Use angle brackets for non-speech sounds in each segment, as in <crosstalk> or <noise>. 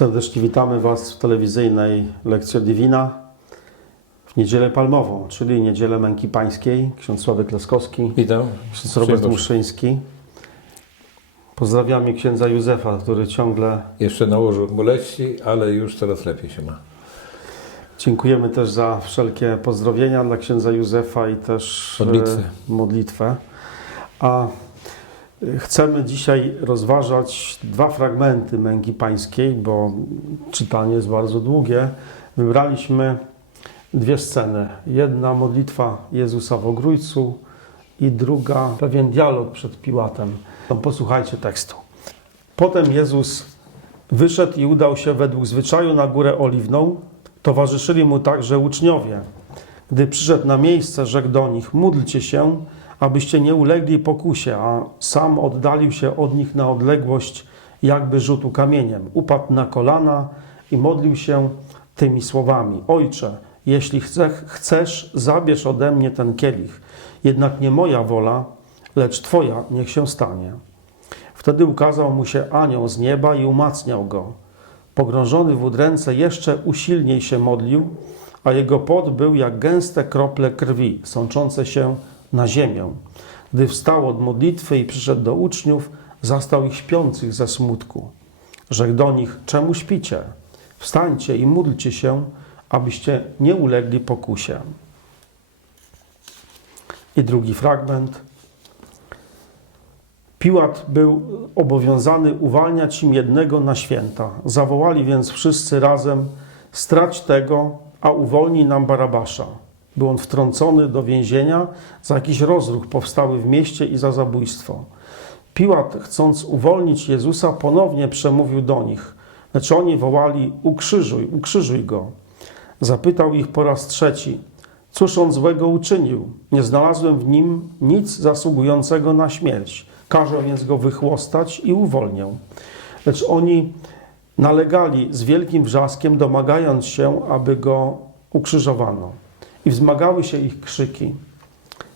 Serdecznie witamy Was w telewizyjnej Lekcji Divina w Niedzielę Palmową, czyli Niedzielę Męki Pańskiej. Ksiądz Sławek Leskowski, Witam. ksiądz Robert. Muszyński. Pozdrawiamy księdza Józefa, który ciągle... Jeszcze na łożu boleści, ale już coraz lepiej się ma. Dziękujemy też za wszelkie pozdrowienia dla księdza Józefa i też Modlitwę. e, modlitwę. A chcemy dzisiaj rozważać dwa fragmenty Męki Pańskiej, bo czytanie jest bardzo długie. Wybraliśmy dwie sceny. Jedna modlitwa Jezusa w Ogrójcu i druga pewien dialog przed Piłatem. To Posłuchajcie tekstu. Potem Jezus wyszedł i udał się według zwyczaju na górę oliwną. Towarzyszyli mu także uczniowie. Gdy przyszedł na miejsce, rzekł do nich: Módlcie się, abyście nie ulegli pokusie, a sam oddalił się od nich na odległość, jakby rzutu kamieniem. Upadł na kolana i modlił się tymi słowami: Ojcze, jeśli chce, chcesz, zabierz ode mnie ten kielich. Jednak nie moja wola, lecz Twoja niech się stanie. Wtedy ukazał mu się anioł z nieba i umacniał go. Pogrążony w udręce jeszcze usilniej się modlił, a jego pot był jak gęste krople krwi, sączące się na ziemię. Gdy wstał od modlitwy i przyszedł do uczniów, zastał ich śpiących ze smutku. Rzekł do nich, czemu śpicie? Wstańcie i módlcie się, abyście nie ulegli pokusie. I drugi fragment. Piłat był obowiązany uwalniać im jednego na święta. Zawołali więc wszyscy razem: Strać tego, a uwolnij nam Barabasza. Był on wtrącony do więzienia za jakiś rozruch powstały w mieście i za zabójstwo. Piłat, chcąc uwolnić Jezusa, ponownie przemówił do nich, lecz oni wołali: Ukrzyżuj, ukrzyżuj go. Zapytał ich po raz trzeci: Cóż on złego uczynił? Nie znalazłem w nim nic zasługującego na śmierć. Każę więc go wychłostać i uwolnię. Lecz oni nalegali z wielkim wrzaskiem, domagając się, aby go ukrzyżowano. I wzmagały się ich krzyki.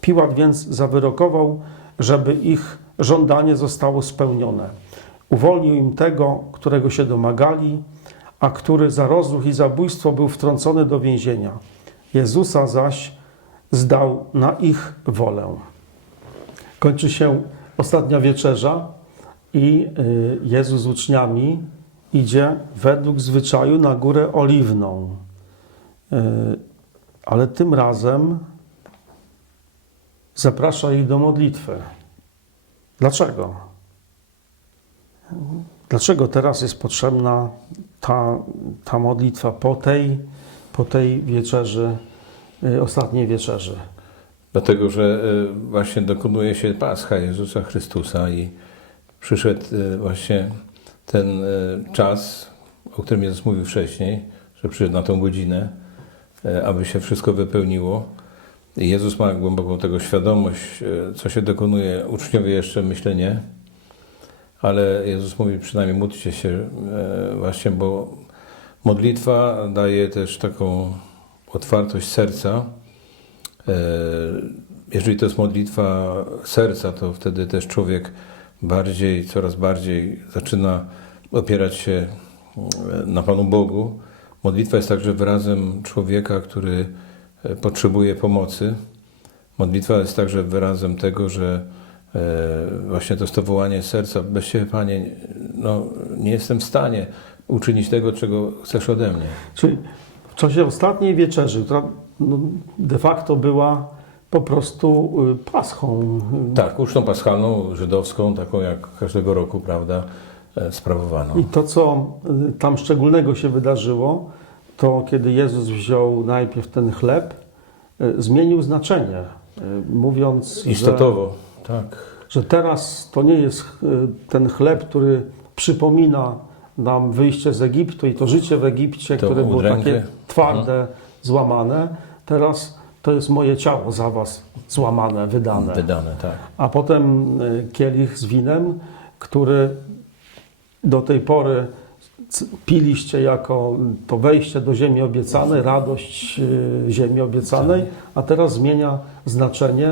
Piłat więc zawyrokował, żeby ich żądanie zostało spełnione. Uwolnił im tego, którego się domagali, a który za rozruch i zabójstwo był wtrącony do więzienia. Jezusa zaś zdał na ich wolę. Kończy się ostatnia wieczerza i y, Jezus z uczniami idzie według zwyczaju na górę oliwną. Y, Ale tym razem zaprasza ich do modlitwy. Dlaczego? Dlaczego teraz jest potrzebna ta, ta modlitwa po tej, po tej wieczerzy, y, ostatniej wieczerzy? Dlatego, że e, właśnie dokonuje się Pascha Jezusa Chrystusa i przyszedł e, właśnie ten czas, o którym Jezus mówił wcześniej, że przyszedł na tą godzinę, aby się wszystko wypełniło. Jezus ma głęboką tego świadomość, e, co się dokonuje. Uczniowie jeszcze myślę nie, ale Jezus mówi przynajmniej módlcie się e, właśnie, bo modlitwa daje też taką otwartość serca. E, Jeżeli to jest modlitwa serca, to wtedy też człowiek bardziej, coraz bardziej zaczyna opierać się e, na Panu Bogu. Modlitwa jest także wyrazem człowieka, który e, potrzebuje pomocy. Modlitwa jest także wyrazem tego, że e, właśnie to jest to wołanie serca, bez Ciebie Panie, no, nie jestem w stanie uczynić tego, czego chcesz ode mnie. Czyli w czasie ostatniej wieczerzy, która no, de facto była po prostu y, paschą. Tak, ucztą paschalną, żydowską, taką jak każdego roku, prawda, sprawowano. I to, co y, tam szczególnego się wydarzyło, to kiedy Jezus wziął najpierw ten chleb, y, zmienił znaczenie, y, mówiąc, że, Istotowo, tak. że teraz to nie jest ten chleb, który przypomina nam wyjście z Egiptu i to życie w Egipcie, To które było takie twarde, złamane. Teraz to jest moje ciało za was złamane, wydane. Wydane, tak. A potem kielich z winem, który do tej pory piliście jako to wejście do ziemi obiecanej, radość y, ziemi obiecanej, a teraz zmienia znaczenie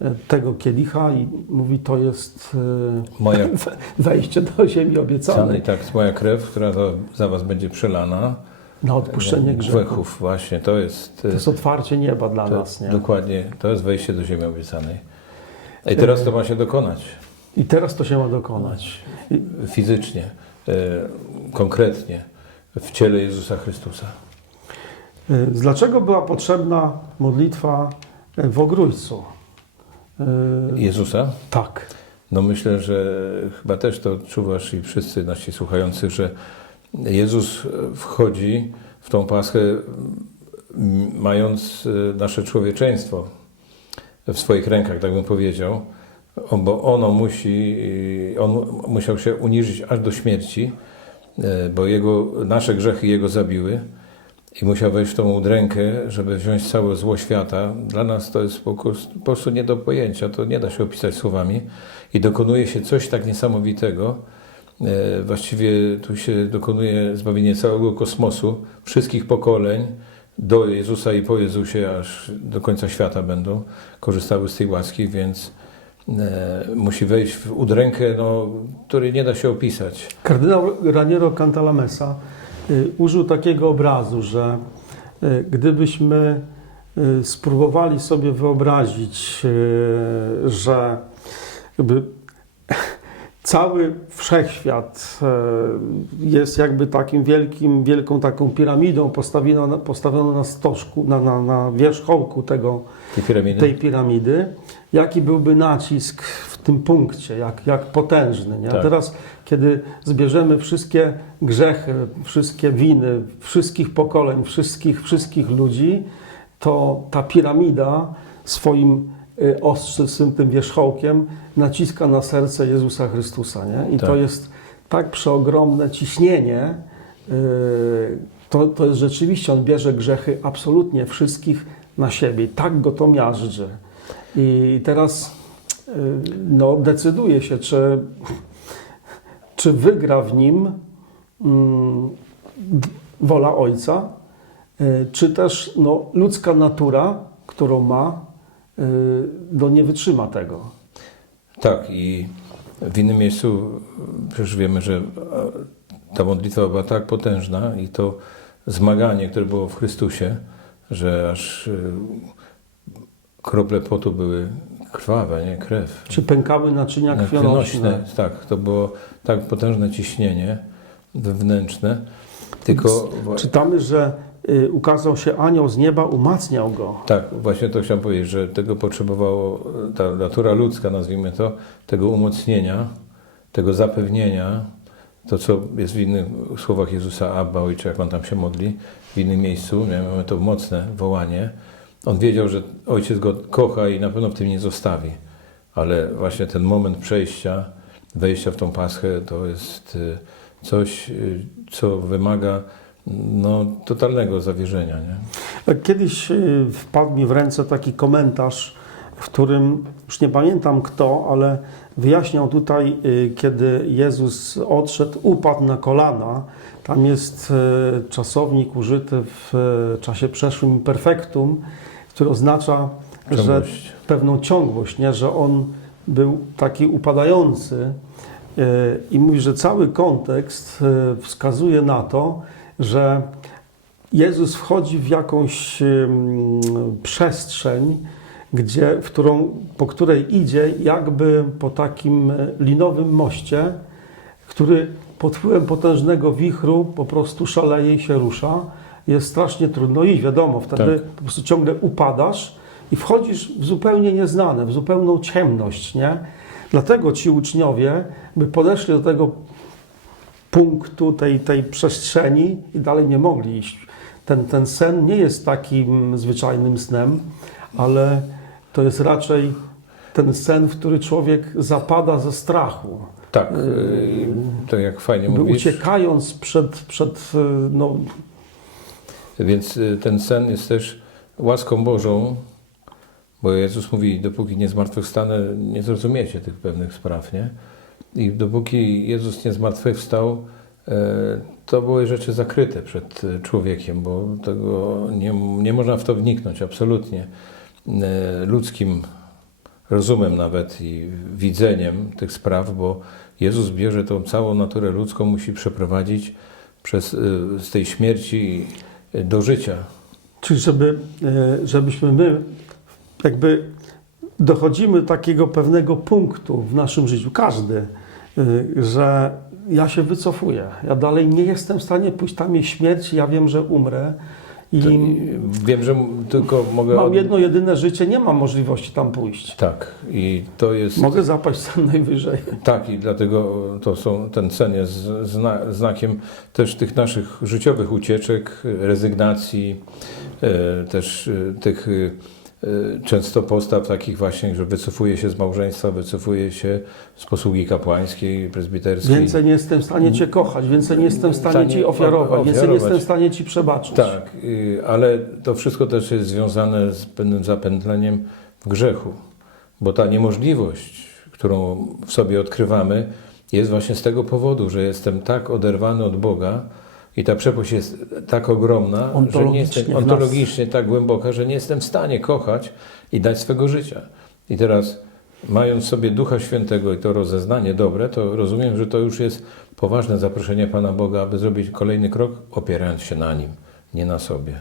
e, tego kielicha i mówi, to jest e, Moja <laughs> we- wejście do ziemi obiecanej tak moja krew, która za, za was będzie przelana. na odpuszczenie grzechów. Grzechów, właśnie, to jest, To jest otwarcie nieba dla to, nas. Nie? dokładnie, to jest wejście do ziemi obiecanej. I teraz to ma się dokonać I teraz to się ma dokonać. Fizycznie, e, konkretnie, w ciele Jezusa Chrystusa. e, dlaczego była potrzebna modlitwa e, w ogrójcu? Jezusa? tak. No myślę, że chyba też to czuwasz i wszyscy nasi słuchający, że Jezus wchodzi w tą paschę mając nasze człowieczeństwo w swoich rękach, tak bym powiedział, bo ono musi, on musiał się uniżyć aż do śmierci, e, bo jego, nasze grzechy jego zabiły i musiał wejść w tą udrękę, żeby wziąć całe zło świata. Dla nas to jest po prostu, nie do pojęcia, to nie da się opisać słowami. I dokonuje się coś tak niesamowitego. E, Właściwie tu się dokonuje zbawienie całego kosmosu, wszystkich pokoleń, do Jezusa i po Jezusie, aż do końca świata będą korzystały z tej łaski, więc musi wejść w udrękę, no, której nie da się opisać. Kardynał Raniero Cantalamessa y, użył takiego obrazu, że y, gdybyśmy y, spróbowali sobie wyobrazić, że jakby <laughs> cały wszechświat jest jakby takim wielkim, wielką taką piramidą postawioną postawioną na stożku, na, na, na wierzchołku tego, Te piramidy. tej piramidy, jaki byłby nacisk w tym punkcie, jak, jak potężny. Nie? A Tak. teraz, kiedy zbierzemy wszystkie grzechy, wszystkie winy, wszystkich pokoleń, wszystkich, wszystkich ludzi, to ta piramida swoim y, ostrzystym tym wierzchołkiem naciska na serce Jezusa Chrystusa. Nie? I Tak. to jest tak przeogromne ciśnienie, y, to, to jest rzeczywiście, on bierze grzechy absolutnie wszystkich na siebie. Tak go to miażdży. I teraz y, no, decyduje się, czy, czy wygra w nim mm, wola Ojca, y, czy też no, ludzka natura, którą ma, y, no, nie wytrzyma tego. Tak, i w innym miejscu przecież wiemy, że e, ta modlitwa była tak potężna i to zmaganie, które było w Chrystusie, że aż e, krople potu były krwawe, nie krew. Czy pękały naczynia krwionośne? Tak, to było tak potężne ciśnienie wewnętrzne. Tylko Czytamy, że y, ukazał się anioł z nieba, umacniał go. tak, właśnie to chciałem powiedzieć, że tego potrzebowało e, ta natura ludzka, nazwijmy to, tego umocnienia, tego zapewnienia, to co jest w innych słowach Jezusa Abba, Ojcze, jak On tam się modli, w innym miejscu, mamy to mocne wołanie. On wiedział, że Ojciec go kocha i na pewno w tym nie zostawi, ale właśnie ten moment przejścia, wejścia w tą paschę, to jest y, coś, y, co wymaga no, totalnego zawierzenia. Nie? Kiedyś y, wpadł mi w ręce taki komentarz, w którym już nie pamiętam kto, ale wyjaśniał tutaj, y, kiedy Jezus odszedł, upadł na kolana. Tam jest y, czasownik użyty w y, czasie przeszłym perfektum, który oznacza, że pewną ciągłość, nie? że on był taki upadający. I mówi, że cały kontekst wskazuje na to, że Jezus wchodzi w jakąś przestrzeń, gdzie, w którą, po której idzie jakby po takim e, linowym moście, który pod wpływem potężnego wichru po prostu szaleje i się rusza. Jest strasznie trudno iść, wiadomo, wtedy Tak. po prostu ciągle upadasz i wchodzisz w zupełnie nieznane, w zupełną ciemność, nie? Dlatego ci uczniowie by podeszli do tego punktu tej, tej przestrzeni i dalej nie mogli iść. Ten, ten sen nie jest takim zwyczajnym snem, ale to jest raczej ten sen, w który człowiek zapada ze strachu. Tak, y, to jak fajnie By mówisz. uciekając przed, przed y, no, Więc y, ten sen jest też łaską Bożą, bo Jezus mówi, dopóki nie zmartwychwstanę, nie zrozumiecie tych pewnych spraw, nie? I dopóki Jezus nie zmartwychwstał, to były rzeczy zakryte przed człowiekiem, bo tego nie, nie można w to wniknąć absolutnie ludzkim rozumem nawet i widzeniem tych spraw, bo Jezus bierze tą całą naturę ludzką, musi przeprowadzić przez, y, z tej śmierci do życia. Czyli żeby, e, żebyśmy my jakby dochodzimy do takiego pewnego punktu w naszym życiu, każdy, e, że ja się wycofuję. Ja dalej nie jestem w stanie pójść tam jest śmierć, ja wiem, że umrę i To, wiem, że tylko mogę... mam jedno jedyne życie, nie mam możliwości tam pójść. Tak, i to jest... Mogę zapaść tam <laughs> najwyżej. Tak, i dlatego to są, ten sen jest zna, znakiem też tych naszych życiowych ucieczek, rezygnacji, e, też e, tych e, często postaw takich właśnie, że wycofuje się z małżeństwa, wycofuje się z posługi kapłańskiej, prezbiterskiej. Więcej nie jestem w stanie Cię kochać, więcej nie jestem w stanie Stanie Ci ofiarować, więcej nie ofiarować. jestem w stanie Ci przebaczyć. Tak, y, ale to wszystko też jest związane z pewnym zapętleniem w grzechu, bo ta niemożliwość, którą w sobie odkrywamy, jest właśnie z tego powodu, że jestem tak oderwany od Boga i ta przepaść jest tak ogromna, że nie Ontologicznie jestem, ontologicznie tak głęboka, że nie jestem w stanie kochać i dać swego życia. I teraz, mając sobie Ducha Świętego i to rozeznanie dobre, to rozumiem, że to już jest poważne zaproszenie Pana Boga, aby zrobić kolejny krok, opierając się na Nim, nie na sobie.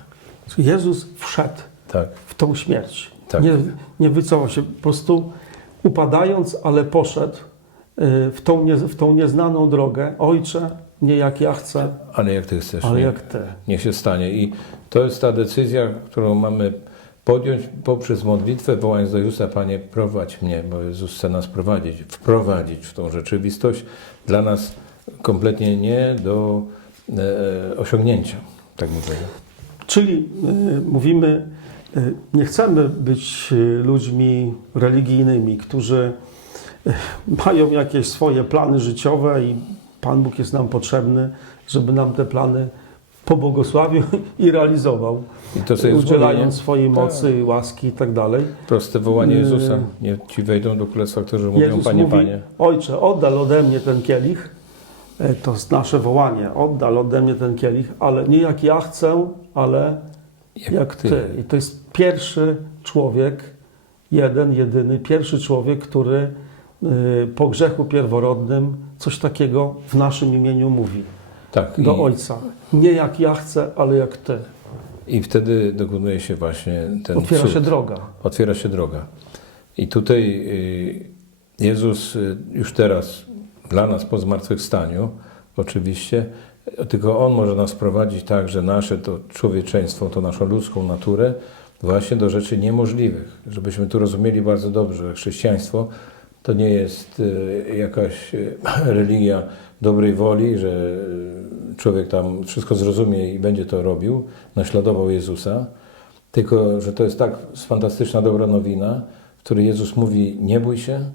Jezus wszedł Tak, w tą śmierć. Tak. Nie, nie wycofał się, po prostu upadając, ale poszedł y, w tą, nie, w tą nieznaną drogę. Ojcze, nie jak ja chcę, ale jak Ty chcesz, ale nie, jak Ty. niech się stanie. I to jest ta decyzja, którą mamy podjąć poprzez modlitwę, wołając do Jezusa, Panie, prowadź mnie, bo Jezus chce nas prowadzić, wprowadzić w tą rzeczywistość dla nas kompletnie nie do e, osiągnięcia, tak mówię. Czyli y, mówimy, y, nie chcemy być y, ludźmi religijnymi, którzy mają jakieś swoje plany życiowe i Pan Bóg jest nam potrzebny, żeby nam te plany pobłogosławił i realizował, I to, co jest udzielając mówienie, swojej mocy, łaski i tak dalej. proste wołanie Yy. Jezusa, nie ci wejdą do królestwa, którzy mówią, Jezus Panie, mówi, Panie. Ojcze, oddal ode mnie ten kielich. E, To jest nasze wołanie. Oddal ode mnie ten kielich, ale nie jak ja chcę, ale jak, ty. I to jest pierwszy człowiek, jeden, jedyny, pierwszy człowiek, który y, po grzechu pierworodnym coś takiego w naszym imieniu mówi Tak, do i- Ojca. Nie jak ja chcę, ale jak Ty. I wtedy dokonuje się właśnie ten Otwiera cud. się droga. Otwiera się droga. I tutaj y, Jezus y, już teraz dla nas po zmartwychwstaniu, oczywiście, tylko On może nas prowadzić tak, że nasze to człowieczeństwo, to naszą ludzką naturę właśnie do rzeczy niemożliwych. Żebyśmy tu rozumieli bardzo dobrze, że chrześcijaństwo to nie jest y, jakaś y, religia dobrej woli, że y, człowiek tam wszystko zrozumie i będzie to robił, naśladował Jezusa, tylko, że to jest tak fantastyczna, dobra nowina, w której Jezus mówi: Nie bój się,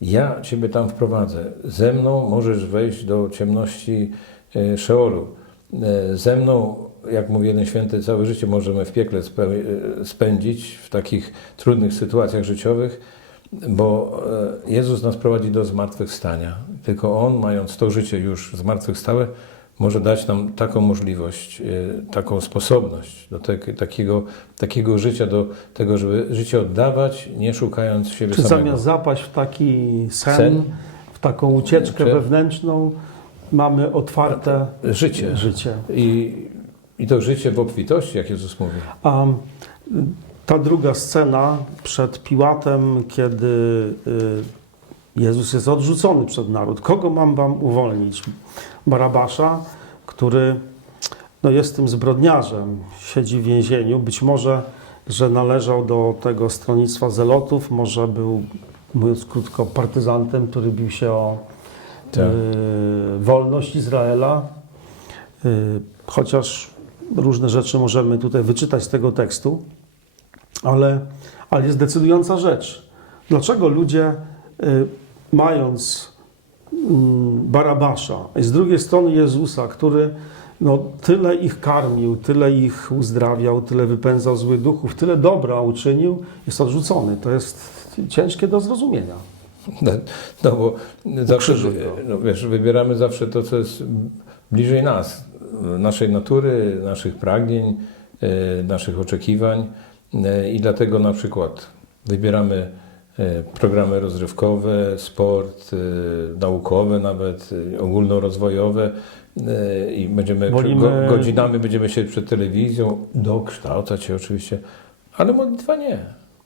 ja Ciebie tam wprowadzę. Ze mną możesz wejść do ciemności e, Szeolu. E, Ze mną, jak mówi jeden święty, całe życie możemy w piekle e, spędzić w takich trudnych sytuacjach życiowych, bo e, Jezus nas prowadzi do zmartwychwstania. Tylko On, mając to życie już zmartwychwstałe, może dać nam taką możliwość, e, taką sposobność do te, takiego, takiego życia, do tego, żeby życie oddawać, nie szukając siebie Czy samego. zamiast zapaść w taki sen, Sen? w taką ucieczkę Czy- wewnętrzną, mamy otwarte Życie. życie. I, I to życie w obfitości, jak Jezus mówi. Y, ta druga scena przed Piłatem, kiedy y, Jezus jest odrzucony przed naród. Kogo mam wam uwolnić? Barabasza, który no, jest tym zbrodniarzem, siedzi w więzieniu. Być może, że należał do tego stronnictwa zelotów, może był, mówiąc krótko, partyzantem, który bił się o Tak. y, wolność Izraela. Y, chociaż różne rzeczy możemy tutaj wyczytać z tego tekstu, ale, ale jest decydująca rzecz. Dlaczego ludzie, y, mając mm, Barabasza i z drugiej strony Jezusa, który no, tyle ich karmił, tyle ich uzdrawiał, tyle wypędzał złych duchów, tyle dobra uczynił, jest odrzucony. To jest ciężkie do zrozumienia. No, no bo zawsze, no, wiesz, wybieramy zawsze to, co jest bliżej nas, naszej natury, naszych pragnień, e, naszych oczekiwań i dlatego na przykład wybieramy e, programy rozrywkowe, sport, e, naukowe nawet, e, ogólnorozwojowe e, i będziemy Wolimy- go, godzinami będziemy się przed telewizją dokształcać się oczywiście, ale modlitwa nie.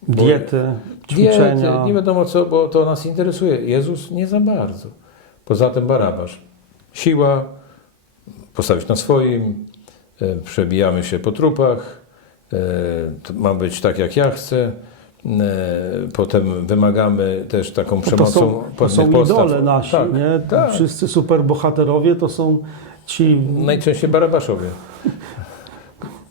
Diety, ćwiczenia. Diety, nie wiadomo co, bo to nas interesuje. Jezus nie za bardzo. Poza tym Barabasz. Siła, postawić na swoim, e, przebijamy się po trupach, e, ma być tak jak ja chcę. e, Potem wymagamy też taką to przemocą są, to są pewnych postaw. idole nasi, Tak, nie? tak. Wszyscy superbohaterowie to są ci, Najczęściej Barabaszowie.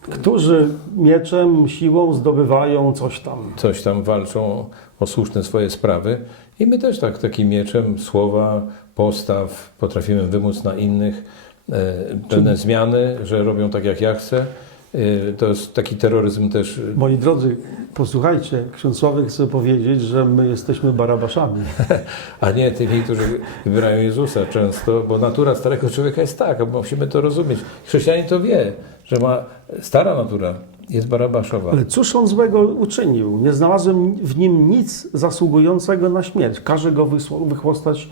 którzy mieczem, siłą zdobywają coś tam. coś tam walczą o słuszne swoje sprawy. I my też tak takim mieczem słowa, postaw potrafimy wymóc na innych e, pewne zmiany, że robią tak jak ja chcę. E, to jest taki terroryzm też. Moi drodzy, posłuchajcie, ksiądz Sławek chce powiedzieć, że my jesteśmy barabaszami. <laughs> A nie tymi, którzy wybierają Jezusa często, bo natura starego człowieka jest taka, musimy to rozumieć. Chrześcijanin to wie, że ma stara natura jest barabaszowa. Ale cóż on złego uczynił? Nie znalazłem w nim nic zasługującego na śmierć. Każę go wychłostać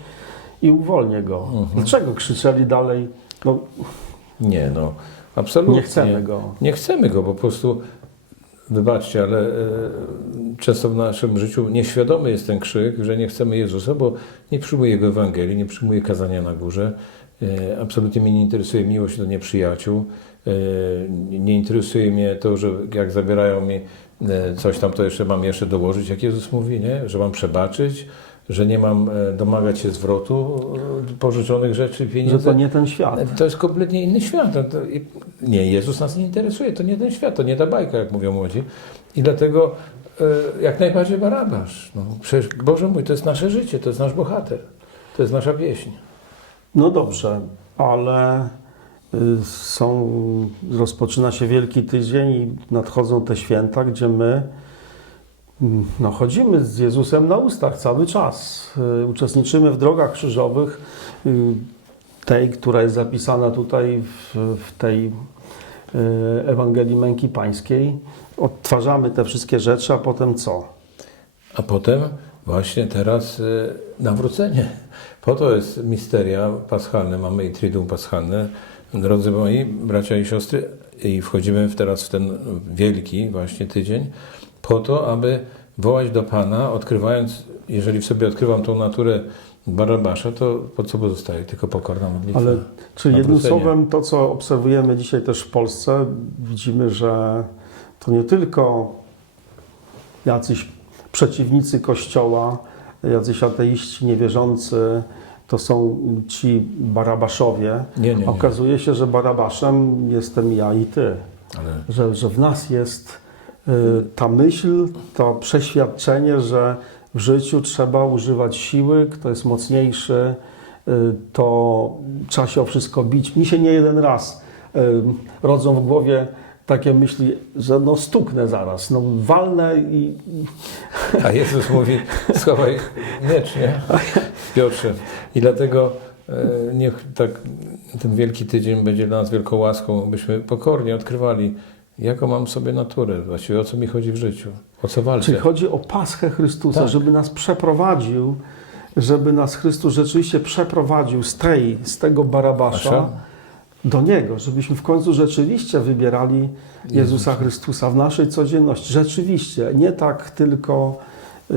i uwolnię go. Mhm. Dlaczego krzyczeli dalej? No, Nie, no, absolutnie. nie chcemy go. Nie chcemy go, po prostu, wybaczcie, ale e, często w naszym życiu nieświadomy jest ten krzyk, że nie chcemy Jezusa, bo nie przyjmuję Jego Ewangelii, nie przyjmuję kazania na górze. E, absolutnie mnie nie interesuje miłość do nieprzyjaciół. E, nie interesuje mnie to, że jak zabierają mi e, coś tam, to jeszcze mam jeszcze dołożyć, jak Jezus mówi, nie? że mam przebaczyć, że nie mam e, domagać się zwrotu e, pożyczonych rzeczy, Że pieniędzy. to nie ten świat. To jest kompletnie inny świat. No nie, Jezus nas nie interesuje, to nie ten świat, to nie ta bajka, jak mówią młodzi. I dlatego e, jak najbardziej Barabasz. No, przecież, Boże mój, to jest nasze życie, to jest nasz bohater, to jest nasza pieśń. No dobrze, ale y, są, rozpoczyna się Wielki Tydzień i nadchodzą te święta, gdzie my no, chodzimy z Jezusem na ustach cały czas. Y, Uczestniczymy w drogach krzyżowych, y, tej, która jest zapisana tutaj w, w tej y, Ewangelii Męki Pańskiej. Odtwarzamy te wszystkie rzeczy, a potem co? A potem właśnie teraz nawrócenie. Po to jest misteria paschalne, mamy i triduum paschalne. Drodzy moi bracia i siostry, i wchodzimy teraz w ten wielki właśnie tydzień, po to, aby wołać do Pana, odkrywając, jeżeli w sobie odkrywam tą naturę Barabasza, to po co pozostaje? Tylko pokorna modlitwa. Ale czy jednym słowem to, co obserwujemy dzisiaj też w Polsce, widzimy, że to nie tylko jacyś przeciwnicy Kościoła, jacyś ateiści niewierzący, to są ci barabaszowie. Nie, nie, nie. Okazuje się, że barabaszem jestem ja i ty. Ale Że, że w nas jest ta myśl, to przeświadczenie, że w życiu trzeba używać siły, kto jest mocniejszy, y, to trzeba się o wszystko bić. Mi się nie jeden raz y, rodzą w głowie takie myśli, że no stuknę zaraz, no walnę i <laughs> A Jezus mówi, schowaj miecz, nie? Piotrze. I dlatego niech tak ten wielki tydzień będzie dla nas wielką łaską, byśmy pokornie odkrywali, jaką mam sobie naturę, właściwie o co mi chodzi w życiu, o co walczę. Czyli chodzi o Paschę Chrystusa, Tak. żeby nas przeprowadził, żeby nas Chrystus rzeczywiście przeprowadził z tej, z tego Barabasza Asza? do Niego, żebyśmy w końcu rzeczywiście wybierali Jezusa Chrystusa w naszej codzienności. Rzeczywiście, nie tak tylko yy,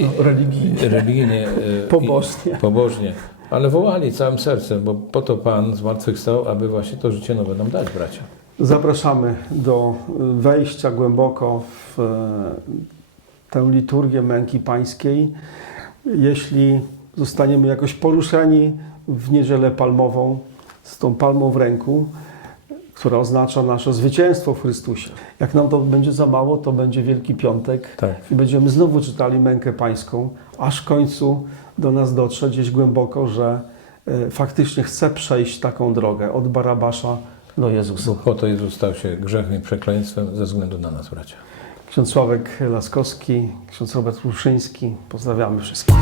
no, religijnie, Religijnie, e, pobożnie. pobożnie, ale wołali całym sercem, bo po to Pan zmartwychwstał, aby właśnie to życie nowe nam dać, bracia. Zapraszamy do y, wejścia głęboko w e, tę liturgię męki pańskiej. Jeśli zostaniemy jakoś poruszeni w niedzielę palmową z tą palmą w ręku, która oznacza nasze zwycięstwo w Chrystusie. Jak nam to będzie za mało, to będzie Wielki Piątek Tak. i będziemy znowu czytali mękę pańską, aż w końcu do nas dotrze gdzieś głęboko, że e, faktycznie chce przejść taką drogę od Barabasza do Jezusa. Bo po to Jezus stał się grzechem i przekleństwem ze względu na nas, bracia. Ksiądz Sławek Laskowski, ksiądz Robert Ruszyński. Pozdrawiamy wszystkich.